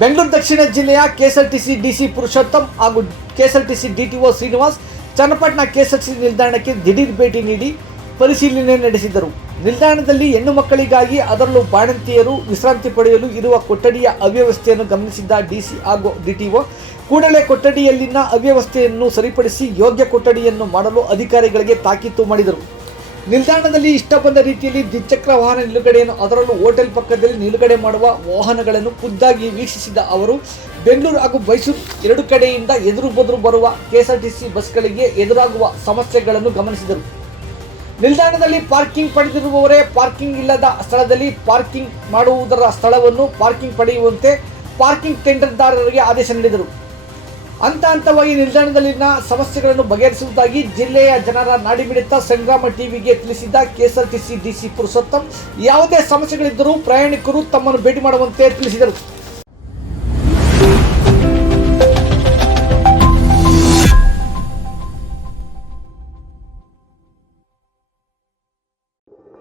ಬೆಂಗಳೂರು ದಕ್ಷಿಣ ಜಿಲ್ಲೆಯ KSRTC DC Purushottam ಹಾಗೂ KSRTC ಡಿಟಿಒ Srinivas Channapatna KSRTC ನಿಲ್ದಾಣಕ್ಕೆ ದಿಢೀರ್ ಭೇಟಿ ನೀಡಿ ಪರಿಶೀಲನೆ ನಡೆಸಿದರು. ನಿಲ್ದಾಣದಲ್ಲಿ ಹೆಣ್ಣು ಮಕ್ಕಳಿಗಾಗಿ ಅದರಲ್ಲೂ ಬಾಣಂತಿಯರು ವಿಶ್ರಾಂತಿ ಪಡೆಯಲು ಇರುವ ಕೊಠಡಿಯ ಅವ್ಯವಸ್ಥೆಯನ್ನು ಗಮನಿಸಿದ್ದ ಡಿಸಿ ಹಾಗೂ ಡಿಟಿಒ ಕೂಡಲೇ ಕೊಠಡಿಯಲ್ಲಿನ ಅವ್ಯವಸ್ಥೆಯನ್ನು ಸರಿಪಡಿಸಿ ಯೋಗ್ಯ ಕೊಠಡಿಯನ್ನು ಮಾಡಲು ಅಧಿಕಾರಿಗಳಿಗೆ ತಾಕೀತು ಮಾಡಿದರು. ನಿಲ್ದಾಣದಲ್ಲಿ ಇಷ್ಟ ಬಂದ ರೀತಿಯಲ್ಲಿ ದ್ವಿಚಕ್ರ ವಾಹನ ನಿಲುಗಡೆಯನ್ನು ಅದರಲ್ಲೂ ಹೋಟೆಲ್ ಪಕ್ಕದಲ್ಲಿ ನಿಲುಗಡೆ ಮಾಡುವ ವಾಹನಗಳನ್ನು ಖುದ್ದಾಗಿ ವೀಕ್ಷಿಸಿದ ಅವರು ಬೆಂಗಳೂರು ಹಾಗೂ ಮೈಸೂರು ಎರಡು ಕಡೆಯಿಂದ ಎದುರು ಬದುರು ಬರುವ ಕೆಎಸ್ಆರ್ಟಿಸಿ ಬಸ್ಗಳಿಗೆ ಎದುರಾಗುವ ಸಮಸ್ಯೆಗಳನ್ನು ಗಮನಿಸಿದರು. ನಿಲ್ದಾಣದಲ್ಲಿ ಪಾರ್ಕಿಂಗ್ ಪಡೆದಿರುವವರೇ ಪಾರ್ಕಿಂಗ್ ಇಲ್ಲದ ಸ್ಥಳದಲ್ಲಿ ಪಾರ್ಕಿಂಗ್ ಮಾಡುವುದರ ಸ್ಥಳವನ್ನು ಪಾರ್ಕಿಂಗ್ ಪಡೆಯುವಂತೆ ಪಾರ್ಕಿಂಗ್ ಟೆಂಡರ್ದಾರರಿಗೆ ಆದೇಶ ನೀಡಿದರು. ಹಂತವಾಗಿ ನಿಲ್ದಾಣದಲ್ಲಿನ ಸಮಸ್ಯೆಗಳನ್ನು ಬಗೆಹರಿಸುವುದಾಗಿ ಜಿಲ್ಲೆಯ ಜನರ ನಾಡಿಮಿಡಿತ ಸಂಗ್ರಾಮ ಟಿವಿಗೆ ತಿಳಿಸಿದ್ದ ಕೆಎಸ್ಆರ್ಟಿಸಿ ಡಿಸಿ ಪುರುಷೋತ್ತಮ್ ಯಾವುದೇ ಸಮಸ್ಯೆಗಳಿದ್ದರೂ ಪ್ರಯಾಣಿಕರು ತಮ್ಮನ್ನು ಭೇಟಿ ಮಾಡುವಂತೆ ತಿಳಿಸಿದರು.